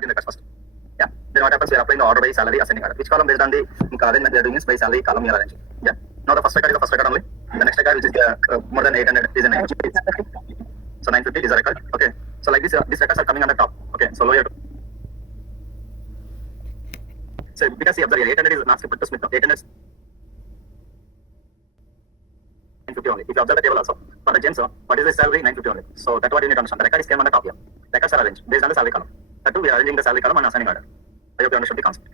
put in records first. Yeah. Then what happens? We are applying the order by salary ascending order. Which column based on the arrangement we are doing is by salary column we are arranging. Yeah. Now the first record is the first record only. The next record which is more than 800 is a 950. So 950 is a record. Okay. So like this, these records are coming on the top. Okay. So lower. So because you observe here, 800 is not skipped to Smith. 800 950 only. If you observe the table also, for the James, what is the salary? 950 only. So that's what you need to understand. The record is came on the top here. Records are arranged based on the salary column. That too, we are arranging the salary column and assigning order. I hope you understood the concept.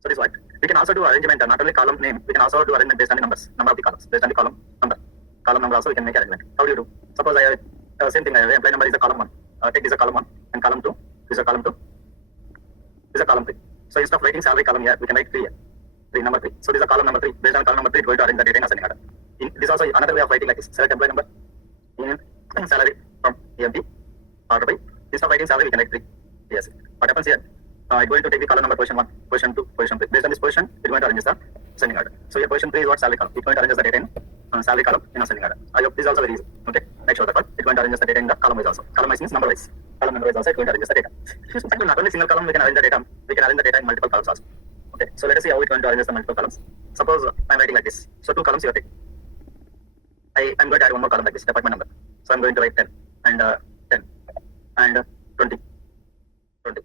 So this is what we can also do arrangement, not only column name, we can also do arrangement based on the numbers, number of the columns, based on the column number. Column number also we can make arrangement. How do you do? Suppose I have same thing, I have employee number is a column 1. Take this a column 1 and column 2 is a column 2 is a column 3. So instead of writing salary column here, we can write 3 here. 3 number 3. So this is a column number 3. Based on column number 3, it going to arrange the data in ascending order. This also another way of writing like this. Select employee number, union salary from EMP, order by. Instead of writing salary, we can write 3. Yes. What happens here? It's going to take the column number position 1, position 2, position 3. Based on this position, it's going to arrange the ascending order. So your position 3 is what salary column. It's going to arrange the data in salary column in ascending order. I hope this is also very easy. Okay. Make sure that it's going to arrange the data in the column wise also. Column wise means number wise. Column number wise also it's going to arrange the data. So not only single column, we can arrange the data. We can arrange the data in multiple columns also. Okay. So let us see how it's going to arrange the multiple columns. Suppose I'm writing like this. So 2 columns you are taking. I'm going to add one more column like this, department number. So I'm going to write 10 and 10 and 20. 20.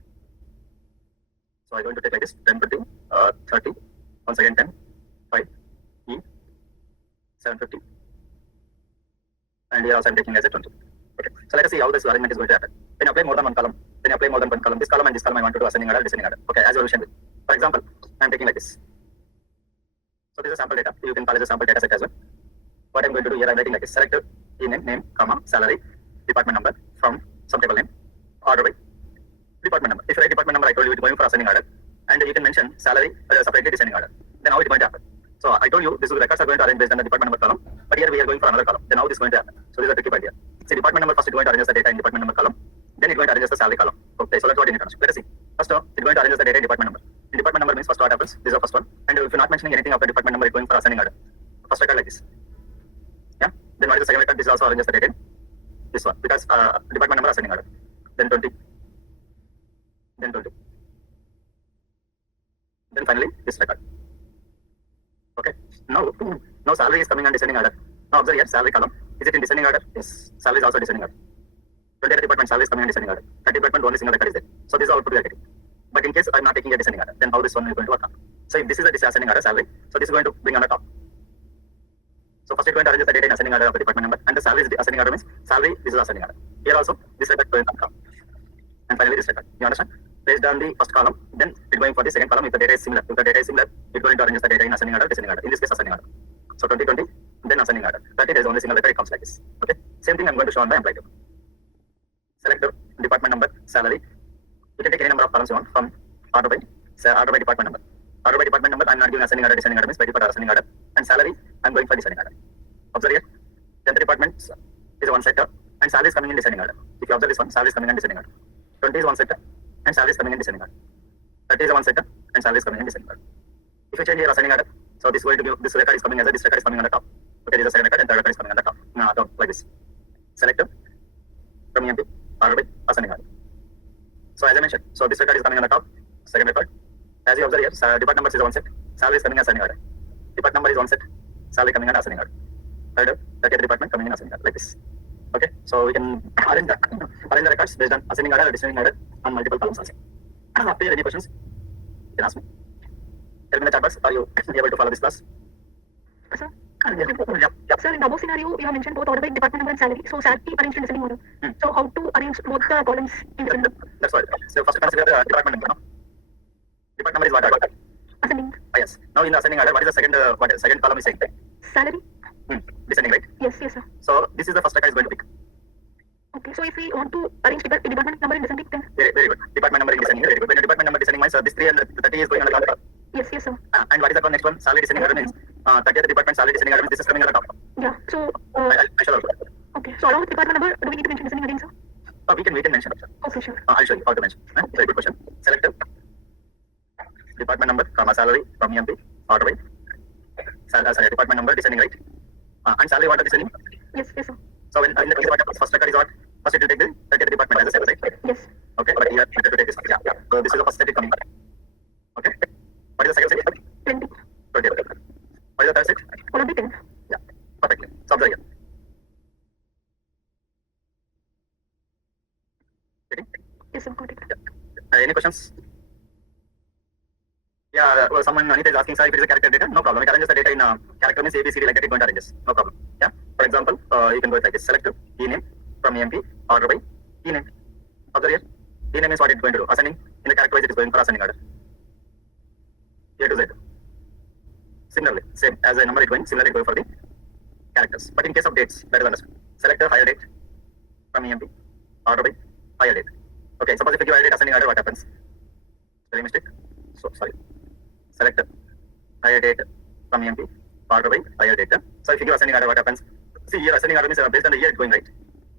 So I'm going to take like this 10, 20, 30, once again 10, 5, E, 750. And here also I'm taking as a 20. Okay. So let us see how this arrangement is going to happen. When you apply more than one column, when you apply more than one column, this column and this column I want to do ascending order, descending order. Okay, as evolution will. For example, I'm taking like this. So this is sample data. You can call it a sample data set as well. What I'm going to do here, I'm writing like this. Select name, comma, salary, department number from some table name, order by department number. If you write department number, I told you it's going for ascending order, and you can mention salary separately descending order. Then how it's going to happen? So I told you these records are going to arrange based on the department number column, but here we are going for another column. Then how this is going to happen? So this is a tricky part here. See, department number first is going to arrange the data in department number column, then it's going to arrange the salary column. Okay, so that's what you need to understand. Let us see. First, it's going to arrange the data in department number. In department number means first what happens? This is the first one, and if you're not mentioning anything of the department number, it's going for ascending order. First record like this. Yeah. Then what is the second record? This also arranges the data in this one because department number ascending order. Then 20. Then 20. Then finally this record. Okay. Now salary is coming on descending order. Now observe here salary column. Is it in descending order? Yes. Salary is also descending order. 20 department salary is coming on descending order. 30 department only single record is there. So this is output we are getting. But in case I'm not taking a descending order, then how this one is going to work out? So if this is a descending order salary, so this is going to bring on the top. So first it's going to arrange the data in ascending order of the department number, and the salary is the ascending order means salary. This is ascending order. Here also this record going to come. And finally this record. You understand? Based on the first column, then it's going for the second column. If the data is similar, it's going to arrange the data in ascending order, descending order. In this case, ascending order. So 2020, then ascending order. 30 there is only single record. It comes like this. Okay. Same thing I'm going to show on the employee table. Select the department number, salary. You can take any number of columns you want from order by department number. Order by department number. I'm not giving ascending order, descending order means by default ascending order. And salary, I'm going for descending order. Observe here. Then the department is one sector, and salary is coming in descending order. If you observe this one, salary is coming in descending order. 20 is one sector, and salary is coming in descending order. 30 is one sector, and salary is coming in descending order. If you change here ascending order, so this going to give this record is coming as a this record is coming on the top. Okay, this is the second record, and third record is coming on the top. Now down like this. Select from EMP, order by ascending order. So as I mentioned, so this record is coming on the top, second record. As you observe here, department number is one set, salary is coming as ascending order. Department number is one set, salary coming on ascending order. Third, 30th department coming in ascending order like this. Okay, so we can arrange the records based on ascending order or descending order on multiple columns also. After any questions, you can ask me. Tell me in the chat box, are you able to follow this class? Sir? Yep. Sir, in the above scenario, you have mentioned both order by department number and salary. So salary arranged in descending order. So how to arrange both the columns in descending order? That's right. So first consider the department number. No? Department number is what order? Ascending. Yes. Now in the ascending order, what is the second column is saying? Salary. Descending, right? Yes, sir. So this is the first record is going to pick. Okay, so if we want to arrange department number in descending, then? Very good. Department number in descending. Very good. When the department number descending means this 3 and 30 is going on the top. Yes, sir. And what is the next one? Salary descending order means 30th department salary descending order means this is coming on the top. Yeah. So. I shall also. Okay. So along with department number, do we need to mention descending again, sir? We can mention. Okay, sure. I'll show you how to mention. Very good question. Select department number from salary from EMP order by salary department number descending, right? And salary what are descending? Yes, sir. So in the case what happens? First record is what? First it will take the 30th department as a salary, right? Yes. Okay, but here it will take this one. Yeah. So this is the first set coming. Okay. What is the second set? 20. 20. What is the third set? Followed by 10. Yeah, perfectly. So observe here. Getting? Yes, sir, got it. Any questions? Yeah, well, someone Anita is asking, sir, if it is a character data, no problem. It arranges the data in character means ABCD like that, it going to arranges. No problem. Yeah. For example, you can go like this. Select E name from EMP, order by E name. Observe here. E name is what it's going to do. Ascending in the character wise, it is going for ascending order. A to Z. Similarly, same as a number it going, similarly it going for the characters. But in case of dates, that is understood. Select a higher date from EMP, order by higher date. Okay, suppose if you give higher date ascending order, what happens? Spelling mistake. So sorry. Select higher date from EMP, order by higher date. So if you give ascending order, what happens? See here, ascending order means based on the year it's going right.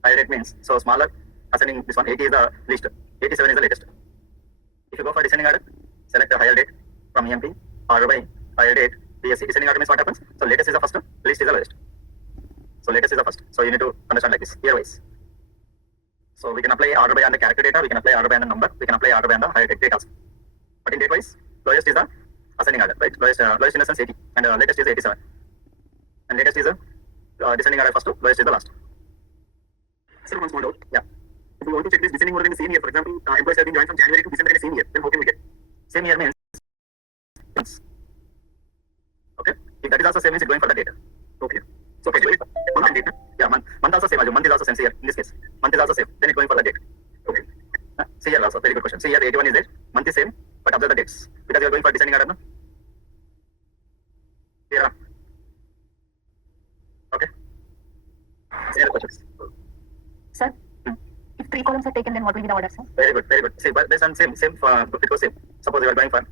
Higher date means, so smaller ascending, this one 80 is the least, 87 is the latest. If you go for descending order, select a higher date from EMP, order by higher date, DSC. Descending order means what happens? So latest is the first, least is the lowest. So latest is the first. So you need to understand like this, year wise. So we can apply order by on the character data, we can apply order by on the number, we can apply order by on the higher date also. But in date wise, lowest is the ascending order, right? Lowest in the sense 80, and latest is 87. And latest is descending order first, lowest is the last. Sir, one small doubt. Yeah. If we want to check this descending order in the same year, for example, employees have been joined from January to December in the same year, then how can we get? Same year means months. Okay. If that is also same means it's going for the data. Okay. So actually, month and date. Yeah, month also same. Month is also same here in this case. Month is also same. Then it's going for the date. Okay. See here also very good question. See here 81 is there. Month is same, but observe the dates because you are going for descending order. No? Here. Okay. Any other questions? Sir, if 3 columns are taken, then what will be the order, sir? Very good, very good. See, but based on same, it goes same. Suppose you are going for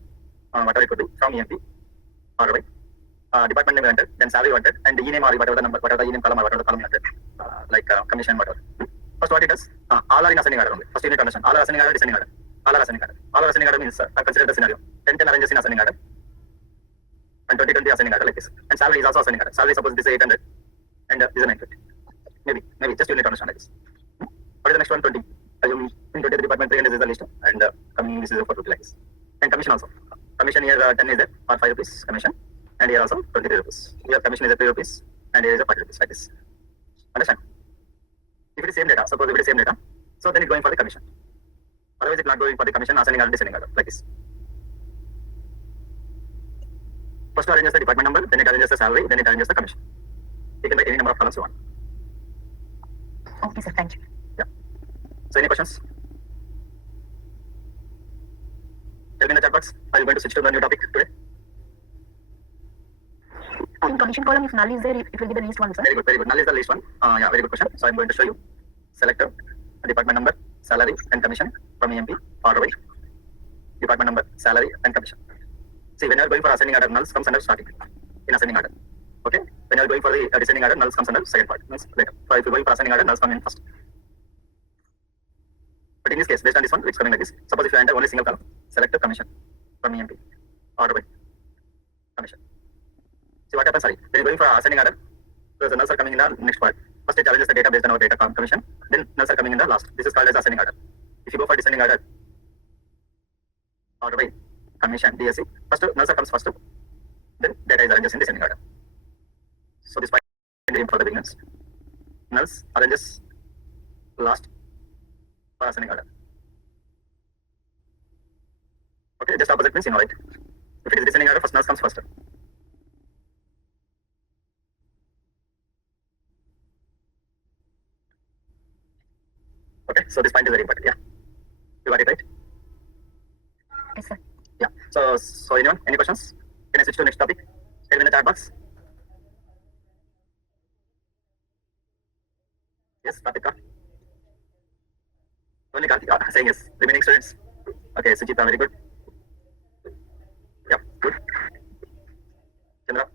whatever it could be from EMP or by department name you entered, then salary you entered, and the E name or whatever the number, whatever the E name column or whatever the column you entered, like commission, whatever. First, what it does, all are in ascending order only. First, you need to understand all are ascending order, descending order. All are ascending order. All are ascending order means consider the scenario. 10 arranges in ascending order, and 20 ascending order like this. And salary is also ascending order. Salary suppose this is 800, and this is 950. Maybe just you need to understand like this. What is the next one? 20. Assume in 20 the department 300 is the list, and coming this is for 2 like this. And commission also. Commission here 10 is there or 5 rupees commission, and here also 23 rupees. Here commission is at 3 rupees, and here is a 40 rupees like this. Understand? If it is same data, suppose if it is same data, so then it's going for the commission. Otherwise, it's not going for the commission, ascending order, descending order like this. First arranges the department number, then it arranges the salary, then it arranges the commission. You can write any number of columns you want. Okay, sir, thank you. Yeah. So any questions? Tell me in the chat box. Are you going to switch to the new topic today? In commission column, if null is there, it will be the least one, sir. Very good, very good. Null is the least one. Yeah, very good question. So I'm going to show you. Select a department number, salary, and commission from EMP, order by department number, salary, and commission. See, when you are going for ascending order, nulls comes under starting in ascending order. Okay. When you are going for the descending order, nulls comes under second part. Means later. So if you are going for ascending order, nulls come in first. But in this case, based on this one, it's coming like this. Suppose if you enter only single column, select a commission from EMP, order by commission. See what happens, sorry. When you're going for ascending order, so the nulls are coming in the next part. First it challenges the data based on our data commission, then nulls are coming in the last. This is called as ascending order. If you go for descending order, order by commission, DSC, first nulls comes first, then data is arranged in descending order. So this point is for the beginners. Nulls arranges last for ascending order. Okay, just opposite means you know right. If it is descending order, first nulls comes first. Okay, so this point is very important. Yeah, you got it right. Yes, sir. Yeah. So anyone, any questions? Can I switch to next topic? Tell me in the chat box. Yes, Pratika. Only Kartika saying yes. Remaining students. Okay, Suchita, very good. Yeah, good. Chandra,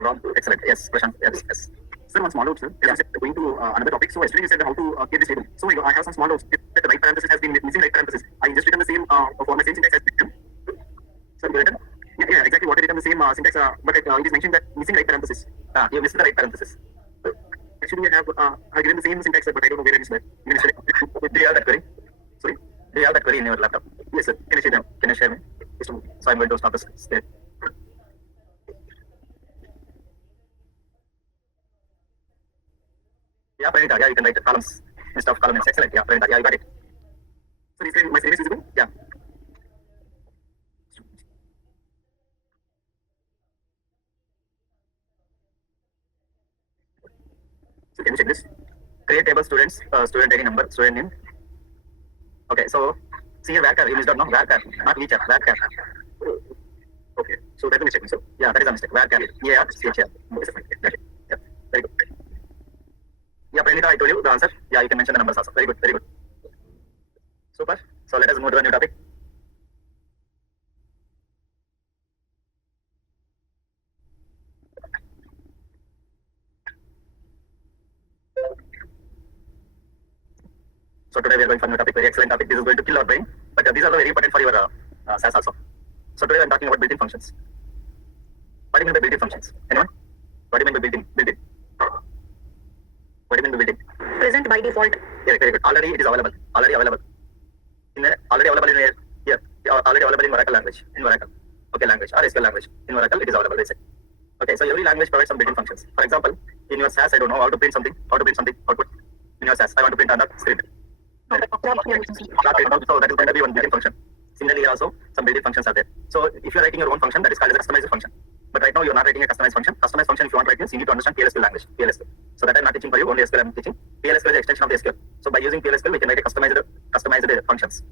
Ron, excellent. Yes, Prashant, yes. Sir, one small note, sir. Yeah. Going to another topic. So yesterday you said how to create this table. So I have some small notes. If the right parenthesis has been missing right parenthesis, I just written the same for my same syntax as written. Sir, you written? Yeah, exactly what I written the same syntax, but it is mentioned that missing right parenthesis. You missed the right parenthesis. Actually, I given the same syntax, but I don't know where it is. Do you have that query? Sorry? Do you have that query in your laptop? Yes, sir. Can I share them? Can you share me? Yes, sir. So I'm going to stop this state. Yeah, Pranita, yeah, you can write the columns instead of columns. Excellent. Yeah, Pranita, yeah, you got it. So is my screen is visible? Yeah. So can you check this? Create table students, student ID number, student name. Okay, so see here, where you missed out, no? Where not teacher, where Okay. So that's a mistake, sir. Yeah, that is a mistake. Where yeah, CHR. Okay, sir. Fine. Yeah, very good. Yeah, Pranita, I told you the answer. Yeah, you can mention the numbers also. Very good, very good. Super. So let us move to a new topic. So today we are going for a new topic, very excellent topic. This is going to kill our brain, but these are very important for your SAS also. So today I am talking about built-in functions. What do you mean by built-in functions? Anyone? What do you mean by built-in? Built-in. What do you mean by built-in? Present by default. Yeah, very good. Already it is available. Already available. Already available in here. Already available in Oracle language. In Oracle. Okay, language or SQL language. In Oracle it is available. Let's say. Okay, so every language provides some built-in functions. For example, in your SAS, I don't know how to print something. Output. In your SAS, I want to print on the screen. So that is going to be one built-in function. Similarly, also some built-in functions are there. So if you are writing your own function, that is called as a customized function. But right now you are not writing a customized function. Customized function, if you want to write this, you need to understand PLSQL language. PLSQL. So that I'm not teaching for you. Only SQL I'm teaching. PLSQL is the extension of the SQL. So by using PLSQL, we can write a customized functions.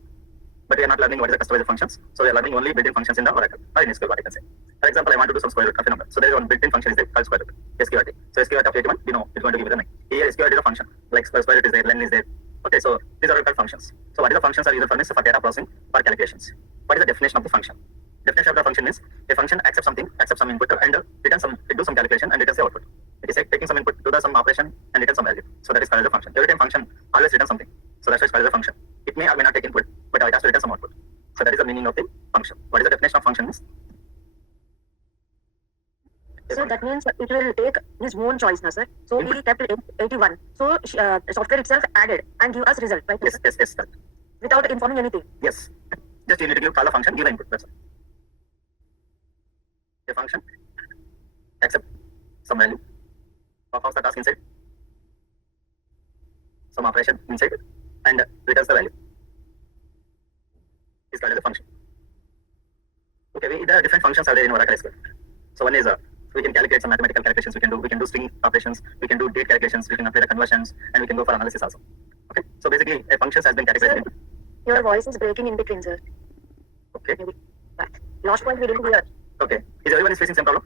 But we are not learning what is the customized functions. So we are learning only built-in functions in the Oracle or in SQL, what I can say. For example, I want to do some square root of a number. So there is one built-in function is there called square root. SQRT. So SQRT of 81, we know it's going to give you the 9. Here SQRT is a function. Like square root is there, len is there. Okay, so these are called functions. So what is the functions are used for for data processing or calculations? What is the definition of the function? Definition of the function is a function accepts some input and do some calculation and returns the output. It is like taking some input, do some operation and return some value. So that is called as a function. Every time function always returns something. So that's why it's called as a function. It may or may not take input, but it has to return some output. So that is the meaning of the function. What is the definition of function is? So that means it will take his own choice, na sir. So we kept 81. So software itself added and give us result, right? Yes, correct. Without informing anything. Yes. Just you need to give call a function, give an input. That's all. A function accept some value, performs the task inside, some operation inside, and returns the value. Is called as a function. Okay, there are different functions are there in Oracle SQL. So one is we can calculate some mathematical calculations. We can do string operations. We can do date calculations. We can apply the conversions, and we can go for analysis also. Okay. So basically, a function has been categorized into. Your voice is breaking in between, sir. Okay. Maybe. Last point we didn't hear. Okay. Is everyone is facing same problem?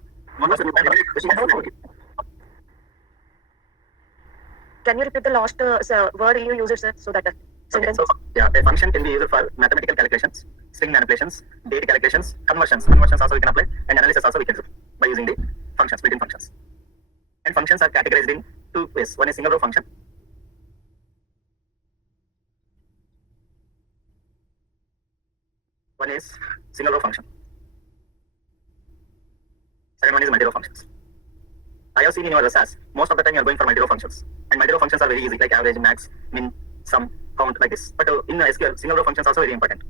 Can you repeat the last word you used, sir, so that sentence? Okay, so yeah, a function can be used for mathematical calculations, string manipulations, date calculations, conversions. Conversions also we can apply, and analysis also we can do by using the functions, built-in functions. And functions are categorized in two ways. One is single row function. One is single row function. Second one is multi-row functions. I have seen in your SAS, most of the time you are going for multi-row functions. And multi-row functions are very easy, like average, max, min, sum, count, like this. But in SQL, single row functions are also very important.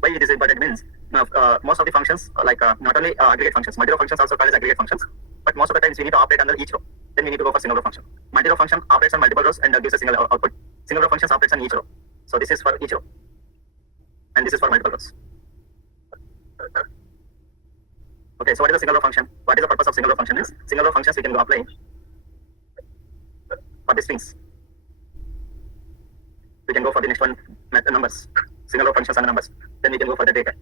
Why it is important means most of the functions, not only aggregate functions, multi-row functions also called as aggregate functions. But most of the times we need to operate under each row. Then we need to go for single row function. Multi-row function operates on multiple rows and gives a single output. Single row functions operates on each row. So this is for each row. And this is for multiple rows. Okay, so what is a single row function? What is the purpose of single row function is? Single row functions we can go apply for the strings. We can go for the next one, numbers. Single row functions and numbers. Then we can go for the data.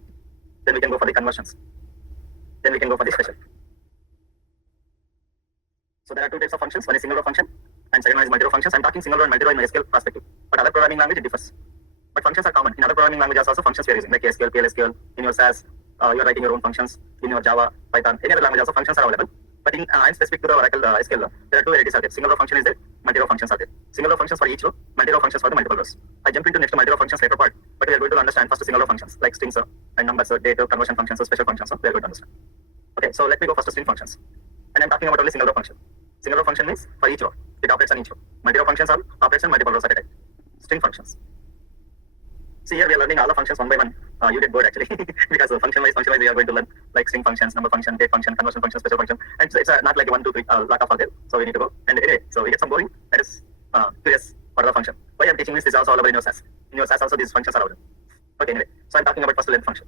Then we can go for the conversions. Then we can go for the special. So there are two types of functions. One is single row function and second one is multi-row functions. I'm talking single row and multi-row in SQL perspective. But other programming language it differs. But functions are common. In other programming languages also functions we are using, like SQL, PLSQL, in your SAS, you're writing your own functions. In your Java, Python, any other language also functions are available. But in I'm specific to the Oracle SQL, there are two varieties are there. Single row function is there, multi-row functions are there. Single row functions for each row, multi-row functions for the multiple rows. I jump into next multi-row functions later part, but we are going to understand first single row functions like strings and numbers, data, conversion functions, special functions. We are going to understand. Okay, so let me go first to string functions. And I'm talking about only single row function. Single row function means for each row, it operates on each row. Multi-row functions are operates on multiple rows at a time. String functions. See here we are learning all the functions one by one. you get bored actually because function wise we are going to learn like string functions, number function, date function, conversion function, special function, and so it's not like 1, 2, 3 lot of are there. So we need to go and anyway, so we get some boring. That is curious for the function. Why I'm teaching this is also available in your SAS. In your SAS also these functions are available. Okay, anyway, so I'm talking about first length function.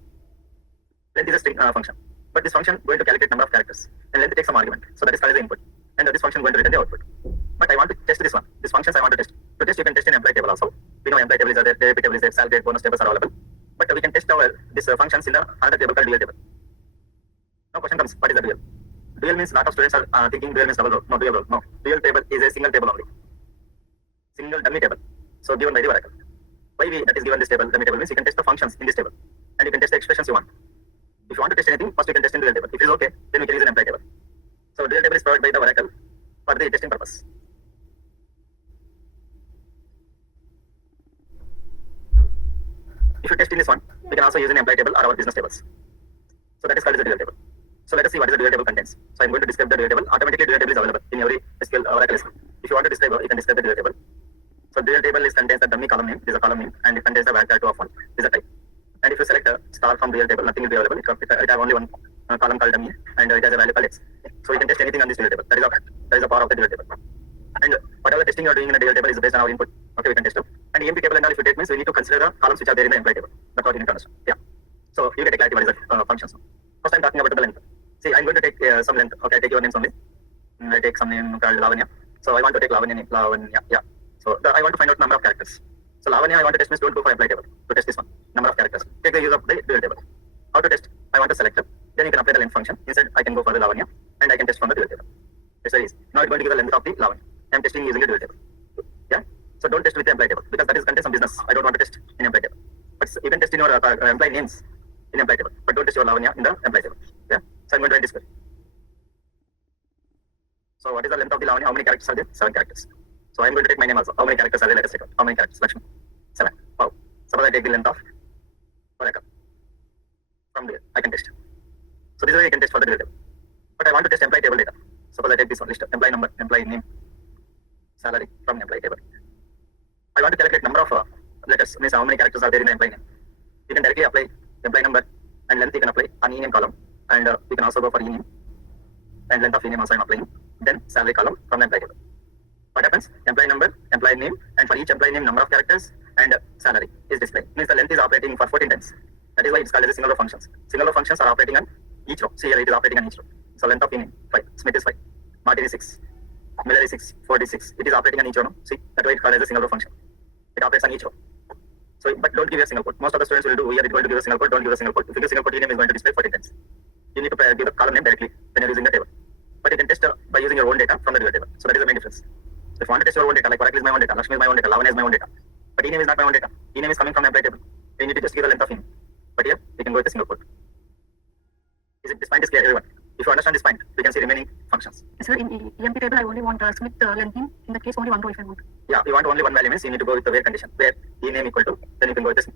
Length is a string function, but this function going to calculate number of characters and length takes some argument. So that is called as the input, and this function going to return the output. But I want to test this one. These functions I want to test. To test, you can test in employee table also. We know employee table is there, derivative table is there, salary, bonus tables are available. But we can test our this functions in the another table called dual table. Now question comes, what is the dual? Dual means lot of students are thinking dual means double row. No, dual row. No, dual table is a single table only. Single dummy table. So given by the oracle. Why that is given this table, dummy table means you can test the functions in this table. And you can test the expressions you want. If you want to test anything, first you can test in dual table. If it is okay, then we can use an employee table. So dual table is provided by the oracle for the testing purpose. If you test in this one, we can also use an employee table or our business tables. So that is called as a dual table. So let us see what is the dual table contains. So I'm going to describe the dual table. Automatically dual table is available in every SQL oracle SQL. If you want to describe, you can describe the dual table. So dual table is contains the dummy column name. This is a column name, and it contains the vector 2 of 1. This is a type. And if you select a star from dual table, nothing will be available. It has only one column called dummy, and it has a value called x. So you can test anything on this dual table. That is the power of the dual table. And whatever testing you are doing in the dual table is based on our input. Okay, we can test it. And EMP table and all, if you take means we need to consider the columns which are there in the employee table. That's what you need to understand. Yeah. So you get a clarity what is the functions. First I'm talking about the length. See, I'm going to take some length. Okay, I take your names only. I take some name called Lavanya. So I want to take Lavanya name. Lavanya. Yeah. So I want to find out number of characters. So Lavanya I want to test means don't go for employee table to test this one. Number of characters. Take the use of the dual table. How to test? I want to select it. Then you can apply the length function. Instead I can go for the Lavanya and I can test from the dual table. It's very easy. Now it's going to give the length of the Lavanya. I'm testing using the dual table. Yeah. So don't test with the employee table because that is contains some business. I don't want to test in employee table. But you can test in your employee names in employee table. But don't test your Lavanya in the employee table. Yeah. So I'm going to write this query. So what is the length of the Lavanya? How many characters are there? 7 characters. So I'm going to take my name also. How many characters are there? Let us check out. How many characters? Lakshmi. 7. Wow. Suppose I take the length of Oracle. From there, I can test. So this is why I can test for the dual table. But I want to test employee table data. Suppose I take this one list, employee number, employee name, salary from employee table. I want to calculate number of letters, means how many characters are there in the employee name. You can directly apply employee number and length you can apply on e-name column, and you can also go for e-name and length of e-name also I'm applying. Then salary column from the employee table. What happens? Employee number, employee name, and for each employee name number of characters and salary is displayed. Means the length is operating for 14 times. That is why it's called as a single row functions. Single row functions are operating on each row. See here it is operating on each row. So length of e-name 5, Smith is 5, Martin is 6, Miller is 6, Ford is 6. It is operating on each row. No? See, that way it's called as a single row function. It operates on each row. So, but don't give a single code. Most of the students will do here. It's going to give a single code. Don't give a single code. If you give a single code, e-name is going to display 14 times. You need to give the column name directly when you're using the table. But you can test by using your own data from the dual table. So that is the main difference. So if you want to test your own data, like Oracle is my own data, Lakshmi is my own data, Lavanya is my own data. But e-name is not my own data. E-name is coming from the employee table. So you need to just give the length of e-name. But here, we can go with a single code. This point is clear, everyone? If you understand this point, we can see remaining functions. Sir, in EMP table, I only want Smith length name. In that case, only one row if I want. Yeah, you want only one value means you need to go with the where condition. Where e-name equal to, then you can go with the Smith.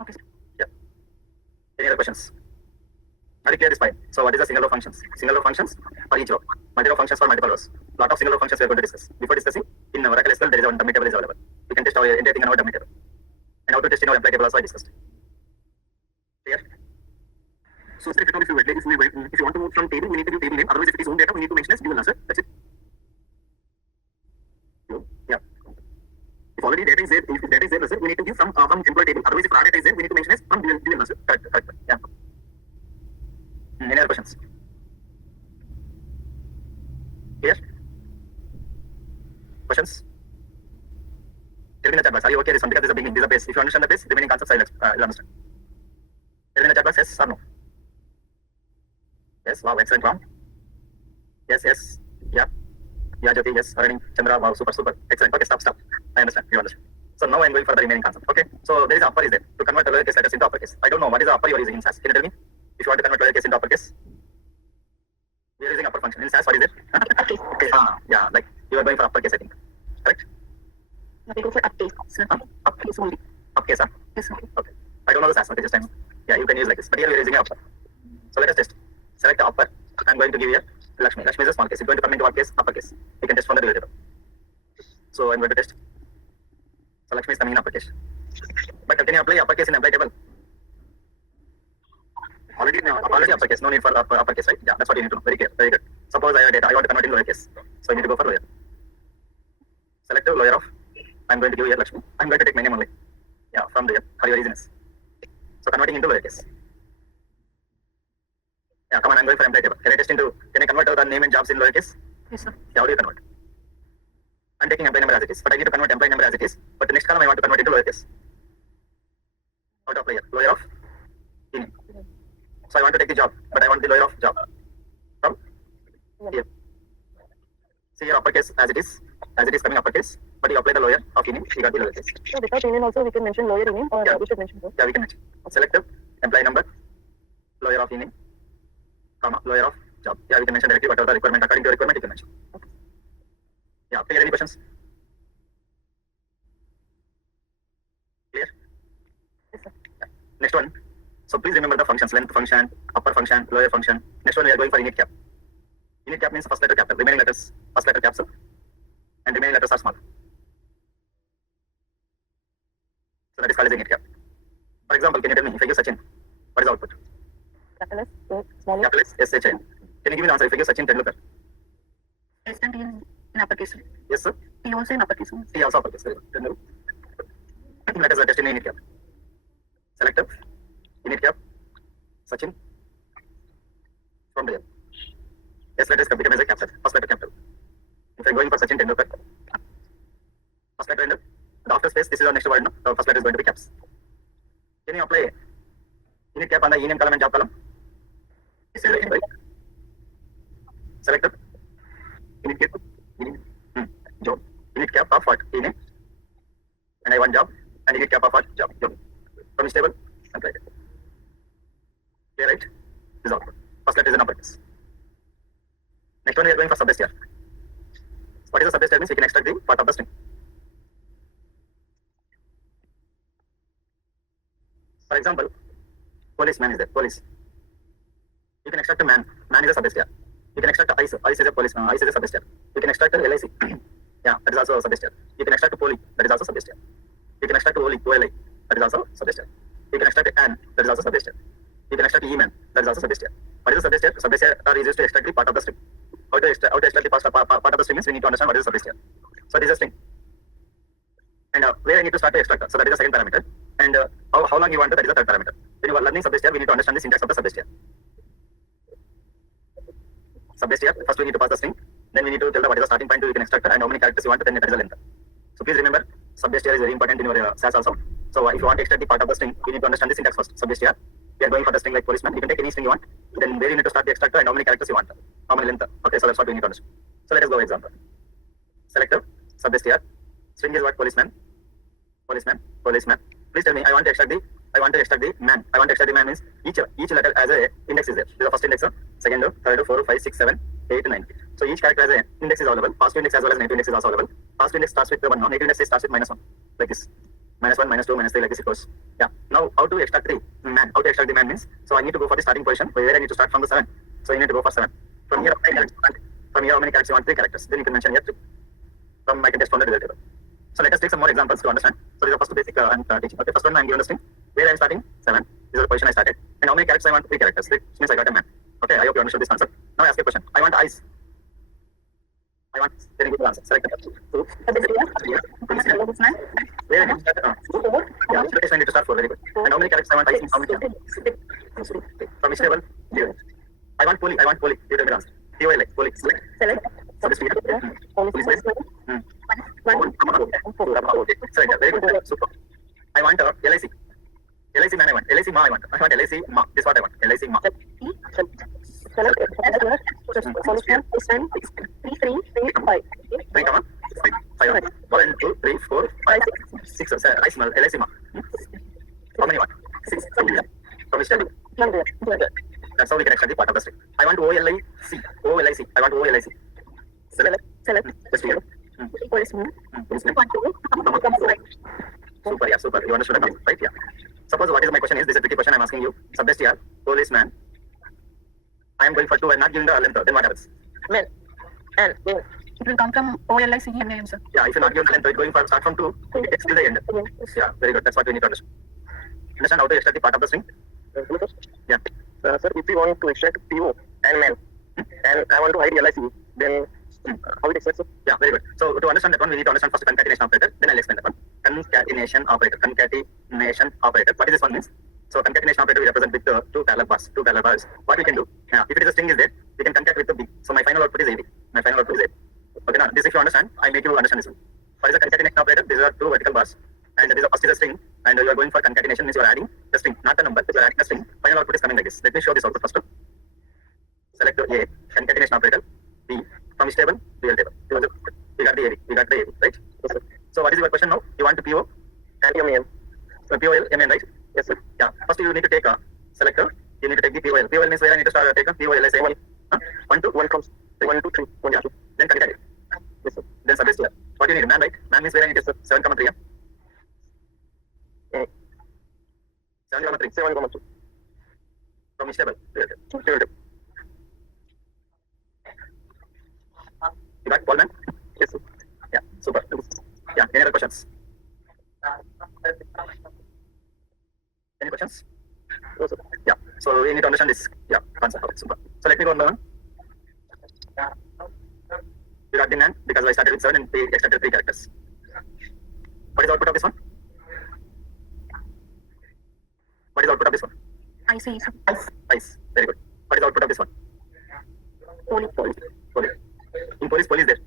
Okay, sir. Yeah. Any other questions? Are you clear this point? So what is the single row functions? Single row functions for each row. Multi-row functions for multiple rows. Lot of single row functions we are going to discuss. Before discussing, in Oracle SQL, there is one dummy table is available. We can test our entire thing on our dummy table. And how to test in our employee table also I discussed. Clear? So if you want to move from table, we need to give table name. Otherwise, if it is own data, we need to mention as dual answer. That's it. Yeah. If already data is there, if data is there, sir, we need to give from employee table. Otherwise, if raw data is there, we need to mention as from dual answer. Correct. Yeah. Any other questions? Clear? Questions? Tell me in the chat box. Are you okay this one? Because this is the beginning, this is the base. If you understand the base, remaining concepts I'll understand. Tell me in the chat box, yes or no? Yes, wow, excellent, wow. Yes, yeah. Yeah, Jyoti, yes, Arani, Chandra, wow, super, excellent. Okay, stop. I understand, you understand. So now I'm going for the remaining concept. Okay, so there is upper is there. To convert the lowercase letters into uppercase. I don't know what is the upper you are using in SAS. Can you tell me? If you want to convert lowercase into uppercase, we are using upper function. In SAS, what is it? Okay. Yeah, like you are going for uppercase, I think. Correct? We go for upcase, sir. Upcase only. Upcase, huh? Yes, sir. Okay. I don't know the SAS, okay, just time. Yeah, you can use like this. But here we are using upper. So let us test. Select the upper. I'm going to give here Lakshmi. Lakshmi is a small case. It's going to come into uppercase, uppercase. We can test from the dual table. So I'm going to test. So Lakshmi is coming in uppercase. But can you apply uppercase in employee table? Already uppercase. No need for uppercase, right? Yeah, that's what you need to know. Very clear. Very good. Suppose I have data. I want to convert into lowercase. So I need to go for lawyer. Select the lawyer of. I'm going to give here Lakshmi. I'm going to take my name only. Yeah, from there for your easiness. So converting into lowercase. Yeah, come on. I'm going for employee table. Can I convert the name and jobs in lowercase? Yes, sir. Yeah, how do you convert? I'm taking employee number as it is, but I need to convert employee number as it is. But the next column I want to convert into lowercase. Out of lawyer of in. So I want to take the job, but I want the lawyer of job from here. See your uppercase as it is coming uppercase, but you apply the lawyer of in, you got the lowercase. So without union also we can mention lawyer union or Yeah. we should mention both. Yeah, we can mention. Select the employee number, lawyer of in, comma, lawyer of job. Yeah, we can mention directly whatever the requirement, according to the requirement you can mention. Yeah, clear? Any questions? Clear? Yes, sir. Yeah. Next one. So please remember the functions, length function, upper function, lower function. Next one we are going for init cap. Init cap means first letter capital, remaining letters, first letter capital, and remaining letters are small. So that is called as init cap. For example, can you tell me if I give Sachin, what is the output? Capital S, small Capital S, S-H-I-N. Can you give me the answer if I give Sachin Tendulkar? S and T in uppercase. Yes, sir. T also in uppercase. T also uppercase. Very good. Tendul. Let us test in init cap. Select up. Init cap. Sachin. From there. Yes, let us become as a capital. First letter capital. If I'm going for Sachin Tendulkar, first letter ender. The after space, this is our next word. No? The first letter is going to be caps. Can you apply init cap on the ename column and job column? Yes, right. Select up. Init cap. Job. Init cap of what? Ename. And I want job. And init cap of what? Job. From this table, and write it. Okay, right? This is output. First letter is an uppercase. Next one we are going for subbestiar. What is a subbestiar means we can extract the part of the string. For example, policeman is there. Police. You can extract a man. Man is a subbestiar. You can extract a ice. Ice is a policeman. Ice is a subbestiar. You can extract a LIC. Yeah, that is also a subbestiar. You can extract a poli. That is also subestial. You can extract a OLI. That is also subestial. You can extract an. That is also subestial. You can extract E-man. That is also subestial. What is a subestial? Subestial are used to extract the part of the string. How to extract the part of the string means we need to understand what is a subestial. So this is a string. And where I need to start to extract. So that is the second parameter. And how long you want to, that is the third parameter. When you are learning subestial, we need to understand the syntax of the subestial. Subestial, first we need to pass the string. Then we need to tell what is the starting point to you can extract and how many characters you want, then that is the length. So please remember, subestial is very important in your SAS also. So if you want to extract the part of the string, you need to understand the syntax first. Subestial, we are going for the string like policeman. You can take any string you want. Then where you need to start the extractor and how many characters you want, how many length. Okay, so that's what we need to understand. So let us go example. Selector, subestial, string is what? Policeman. Please tell me, I want to extract the man. I want to extract the man means each letter as a index is there. This is the first index, second, third, 4, 5, 6, 7, 8, 9. So each character as a index is available. Positive index as well as negative index is also available. Positive index starts with the 1, no, negative index starts with -1. Like this. -1, -2, -3, like this it goes. Yeah. Now how to extract the man? How to extract the man means, so I need to go for the starting position where I need to start from the 7. So you need to go for 7. From here, how many characters you want? 3 characters. Then you can mention here 3. I can test from the result table. So let us take some more examples to understand. So this is the first basic I'm teaching. Okay, first one I'm given the string. Where I'm starting? 7. This is the position I started. And how many characters I want? 3 characters. Which means I got a man. Okay, I hope you understood this concept. Now I ask you a question. I want eyes. Then you give the answer. Select the so, where I can start? Yeah, so I need to start 4. Very good. And how many characters I want eyes in how many? From which table? Here. I want poly. You tell me the answer. POLI. Poly. Select. Subestial. Policeman. Select. Very good. Super. I want LIC. LIC man I want. LIC ma I want. I want LIC ma. This is what I want. LIC ma. Select solution 3, 5. 3, 5. 1, 2, 3, 4, 5, 6. I smell LIC ma. How many want? 6. From which table? That's how we can extract the part of the string. I want OLIC. I want OLIC. Select. Policeman. Super, yeah, super. You understood the concept, right? Yeah. Suppose what is my question is, this is a tricky question I'm asking you. Subestial, policeman. I am going for 2 and not giving the length. Then what happens? Man. And It will come from OLICEMAM, sir. Yeah, if you're not given the length, it's going for start from 2, it takes till the end. Yeah, very good. That's what we need to understand. Understand how to extract the part of the string? Yeah. Sir, if we want to extract PO and man, and I want to hide LIC, then how it extracts, sir? Yeah, very good. So to understand that one, we need to understand first concatenation operator. Then I'll explain that one. Concatenation operator. Concatenation operator. What is this one means? So concatenation operator we represent with two parallel bars. Two parallel bars. What we can do? Yeah, if it is a string is there, we can concat with the B. So my final output is 80. My final output is 8. Okay, now this if you understand, I make you understand this one. What is the concatenation operator? These are two vertical bars, and this is first is a string, and you are going for concatenation means you are adding the string, not the number. You are adding the string. Final output is coming like this. Let me show this output first. Select A, concatenation operator. B, from which table? Real table. We got the AD. We got the AD, right? Yes, sir. So what is your question now? You want to PO And MAN. POL, MN, right? Yes, sir. Yeah. First you need to take a selector. You need to take the POL. POL means where I need to start take a POL. Let's say 1 to 1 comes 1, 2, 3. 1, yeah. 2. Then concat it. Yes, sir. Then suggest here. What you need? Man, right? Man means where I need to 7,3. 7,3. 7, 2. From which table? Real table. You got Paul man? Yes, sir. Yeah. Super. Yeah. Any other questions? Any questions? No, sir. Yeah. So we need to understand this. Yeah. Concept. Okay. Super. So let me go on the one. You got the man because I started with 7 and we extracted 3 characters. What is the output of this one? What is the output of this one? I see. Ice. Very good. What is the output of this one? Poly. Police. In police is there.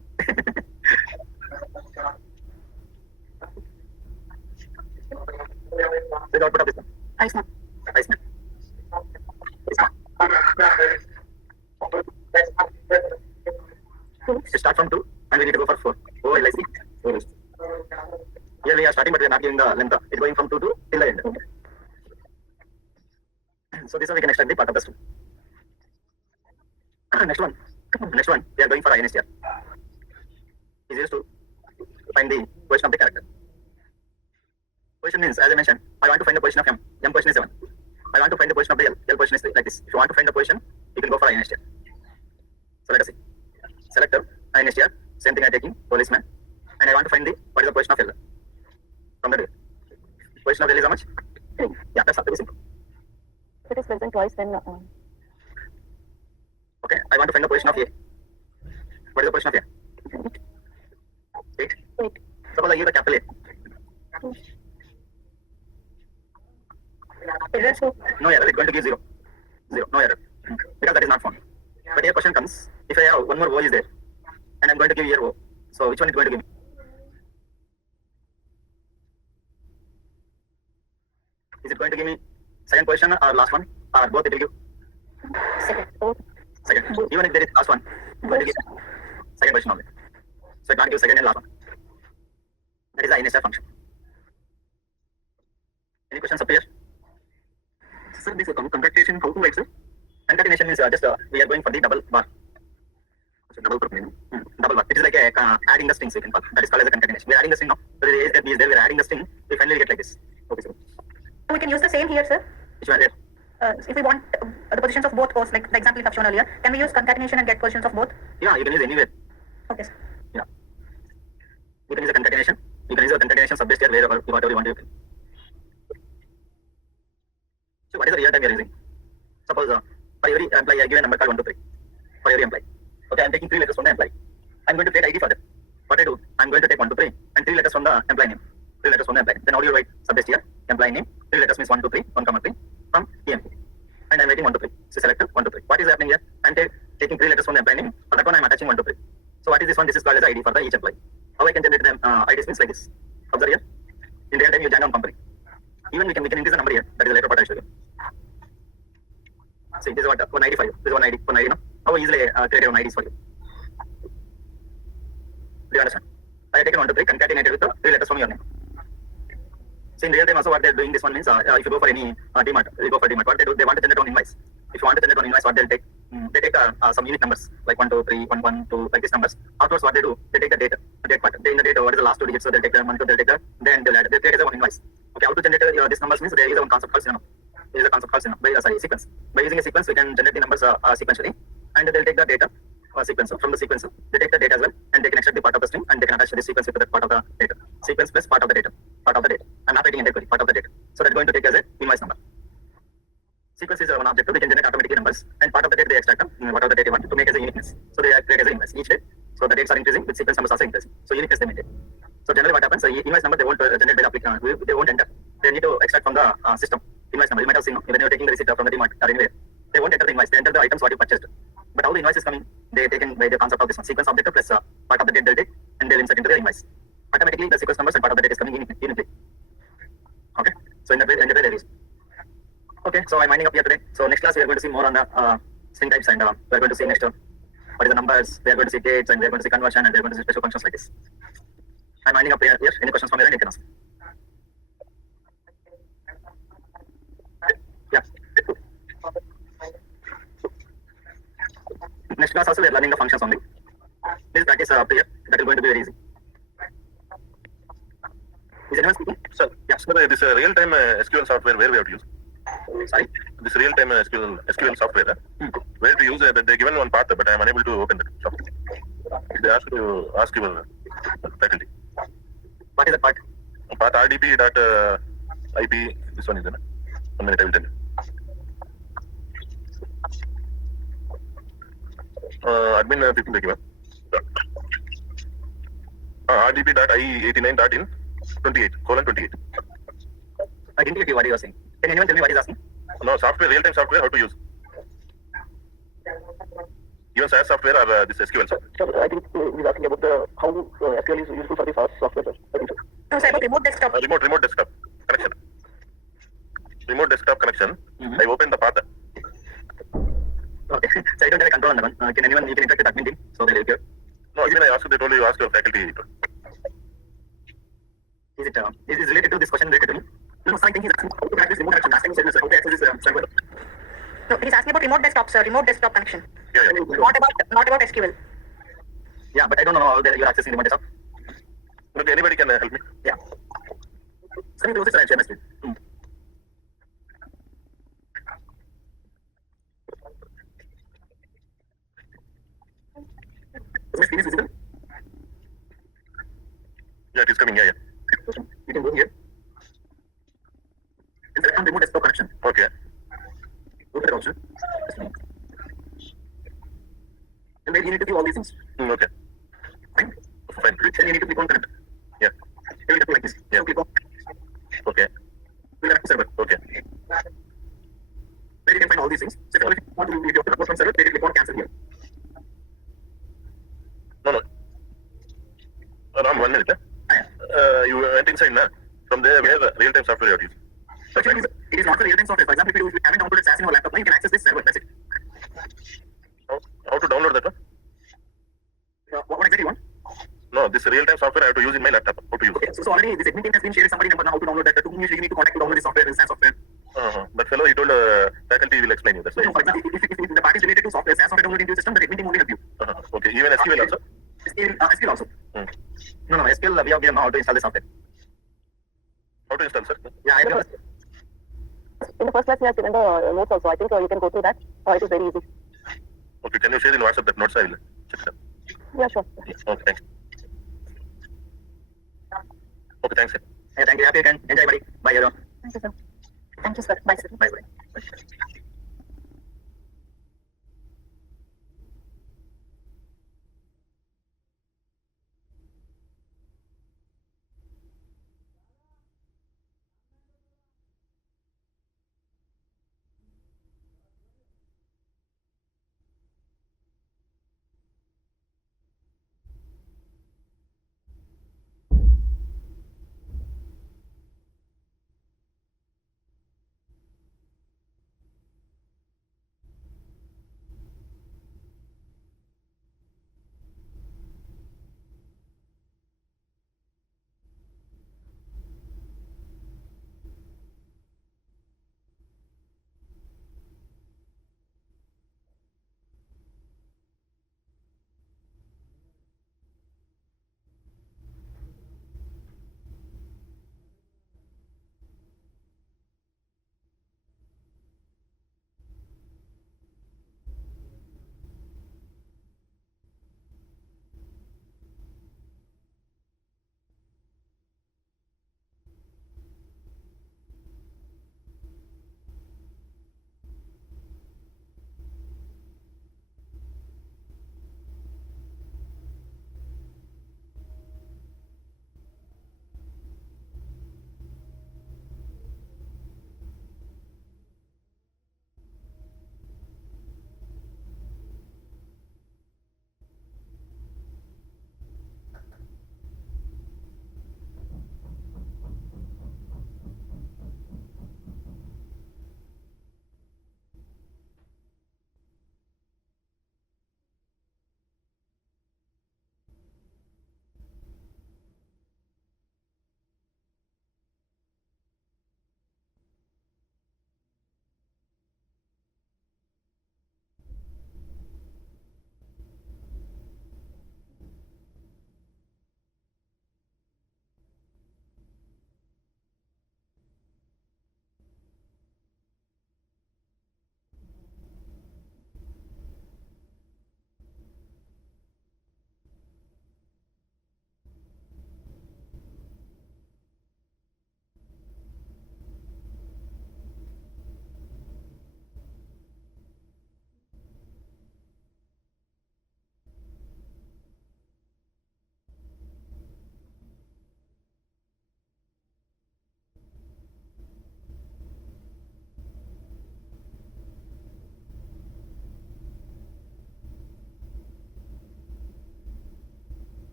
What is the output of this one? I see. Ice man. We start from 2 and we need to go for 4. Oh, I see. Here we are starting, but we are not giving the length. It's going from 2 to till the end. So this one we can extract the part of the string. Next one. We are going for INSTR. Is used to find the position of the character. Position means, as I mentioned, I want to find the position of M. M position is 7. I want to find the position of the L. L position is like this. If you want to find the position, you can go for INSTR. So let us see. Selector, INSTR, same thing I am taking, policeman. And I want to find what is the position of L. From the position of L is how much? 3. Yeah, that's very simple. If it is present twice, then Okay, I want to find the position of A. What is the position of A? 8. Suppose I give the capital A. error. So No error, it's going to give 0. No error. Because that is not found. But here question comes, if I have one more O is there, and I'm going to give here O. So which one is going to give me? Is it going to give me second position or last one? Or both it will give? second. Oh, Second. Even if there is last one, it's going to give second position only. So it not give second and last one. That is the INSR function. Any questions up here? Sir, this concatenation, how to write, sir? Concatenation means just we are going for the double bar. So double group meaning. Double bar. It is like adding the strings we can call. That is called as a concatenation. We are adding the string now. So there is that B is there. We are adding the string. We finally get like this. Okay, sir. we can use the same here, sir. Which one there? If we want the positions of both posts, like the example you have shown earlier, can we use concatenation and get positions of both? Yeah, you can use anywhere. Okay, sir. Yeah. You can use a concatenation. You can use a concatenation subbase here wherever whatever you want to. So what is the real time we are using? Suppose for every employee I give a number called 1 to 3. For every employee. Okay, I am taking 3 letters from the employee. I am going to create ID for them. What I do? I am going to take 1 to 3 and 3 letters from the employee name. 3 letters from the employee. Then how do you write subbase here? Employee name. 3 letters means 1 to 3, 1 comma 3 from EMP. And I am writing 1 to 3. So selector 1 to 3. What is happening here? I am taking 3 letters from the employee name. For that one I am attaching 1 to 3. So what is this one? This is called as ID for the each employee. How I can generate them IDs means like this. Observe here. In real time you generate company. Even we can increase the number here. That is later part I show you. See, this is what 195. This is 190 now. How easily create 1 IDs for you. Do you understand? I have taken 1 to 3 concatenated with the 3 letters from your name. So in real time also what they are doing this one means if you go for any DMart, you go for DMart, what they do, they want to generate one invoice. If you want to generate one invoice, what they'll take, they take some unit numbers like 1, 2, 3, 1, 1, 2, like these numbers. Afterwards what they do, they take the date part. They in the date, what is the last 2 digits, so they'll take the 1, 2, they'll take the, then they'll add, they create as one invoice. Okay, how to generate these numbers means there is one concept called synonym. There is a concept called synonym, sequence. By using a sequence, we can generate the numbers sequentially, and they'll take the data. sequence. From the sequence, they take the date as well, and they can extract the part of the string, and they can attach the sequence with that part of the data. Sequence plus part of the data. Part of the date. I'm not writing in query, part of the date. So that's going to take as a invoice number. Sequence is one object, they can generate automatically numbers, and part of the date they extract whatever the date they want to make as a uniqueness. So they create as a invoice each day. So the dates are increasing, with sequence numbers also increasing. So uniqueness they maintain. So generally what happens, invoice number they won't generate by the applicant, they won't enter. They need to extract from the system. Invoice number, you might have seen when you're taking the receipt from the DMart or anywhere, they won't enter the invoice, they enter the items what you purchased. But how the invoice is coming, they taken by the concept of this one, sequence object plus part of the date they'll take, and they'll insert into the invoice. Automatically the sequence numbers and part of the date is coming uniquely. Okay, so in the way there is. Okay, so I'm winding up here today. So next class we are going to see more on the string types, and we are going to see next what is the numbers, we are going to see dates, and we are going to see conversion, and we are going to see special functions like this. I'm winding up here. Any questions from your end, you can ask. Yeah. Next class also we are learning the functions only. Please practice up here. That is going to be very easy. Is anyone speaking? Sir, Yeah. sir, this real-time SQL software, where we have to use? Sorry. This real-time SQL software, where to use? They given one path, but I am unable to open that software. They ask you ask your faculty. What is the part? Path RDP dot IP. This one is there. 1 minute, I will tell you. Admin 15 they given. RDP dot IE89 dot in 28:28. I didn't get you what you are saying. Can anyone tell me what he's asking? No, software, real-time software, how to use? Even SAS software or this SQL software? Sir, I think he's asking about how SQL is useful for the SaaS software, sir. I think so. No, sir, about remote desktop. Remote desktop connection. Remote desktop connection. I opened the path. Okay. So I don't have a control on that one. Can anyone, you can interact with admin team, so they'll help you. No, even I asked, they told you ask your faculty. Is it is related to this question related to me? No, I think he's asking how to practice remote action. Last time he said, sir, how to access this server. No, he's asking about remote desktop, sir. Remote desktop connection. Yeah. Not about SQL. Yeah, but I don't know how you're accessing remote desktop. Okay, anybody can help me? Yeah. Send me close it, sir. I'll share my screen. Is my screen is visible? Yeah, it is coming. Yeah. You can go here. And select on remote desktop connection. Okay. Go to the option. And then you need to do all these things. Okay. Fine. Fine. Then you need to click on connect. Yeah. You will have to like this. Yeah. So click on. Okay. We'll have to server. Okay. Where you can find all these things. So if you want to video upload from server, then you click on cancel here. No. Around 1 minute. You went inside, na? From there, where the real-time software you have to use. But it is not the real-time software. For example, if you haven't downloaded SAS in your laptop, now you can access this server. That's it. How to download that one? What exactly you want? No, this real-time software I have to use in my laptop. How to use? Okay, so already this admin team has been shared somebody number now how to download that. To whom you need to contact to download this software, this SAS software. That fellow, he told faculty will explain you. That's So, why. for example, if the part is related to software, SAS software downloaded into your system, the admin team will help you. Okay, even SQL also? SQL also. No, SQL, we have given how to install the software. How to install, sir? Yeah, I know. In the first class, he has given the notes also. I think you can go through that. It is very easy. Okay, can you share in WhatsApp that notes? I will check them. Yeah, sure. Yeah. Okay, thanks. Okay, thanks, sir. Yeah, thank you. Happy weekend. Enjoy, buddy. Bye, everyone. Thank you, sir. Thank you, sir. Bye, sir. Bye, bye.